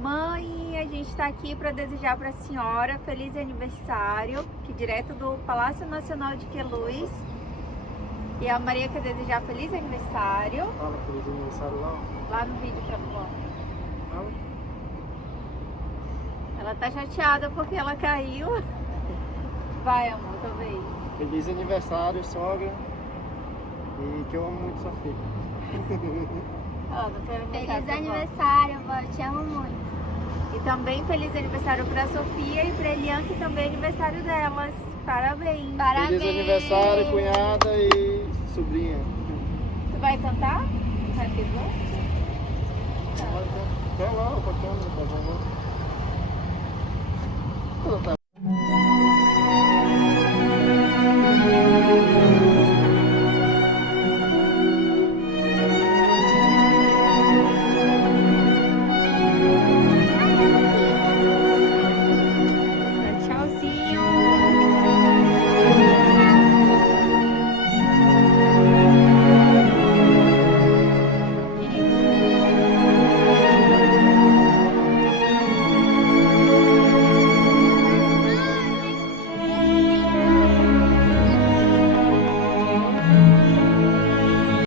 Mãe, a gente está aqui para desejar para a senhora feliz aniversário, que direto do Palácio Nacional de Queluz. E a Maria quer desejar feliz aniversário. Fala feliz aniversário lá. Lá no vídeo para vó. Fala. Ela tá chateada porque ela caiu. Vai, amor, talvez. Feliz aniversário, sogra. E que eu amo muito sua filha. Ó, não quero Feliz pra vó. aniversário, vó. Te amo muito. E também feliz aniversário para Sofia e para Eliane, que também é aniversário delas. Parabéns. Parabéns. Feliz aniversário, cunhada e sobrinha. Tu vai cantar? Happy birthday? Quer lá, pra câmera, tá bom?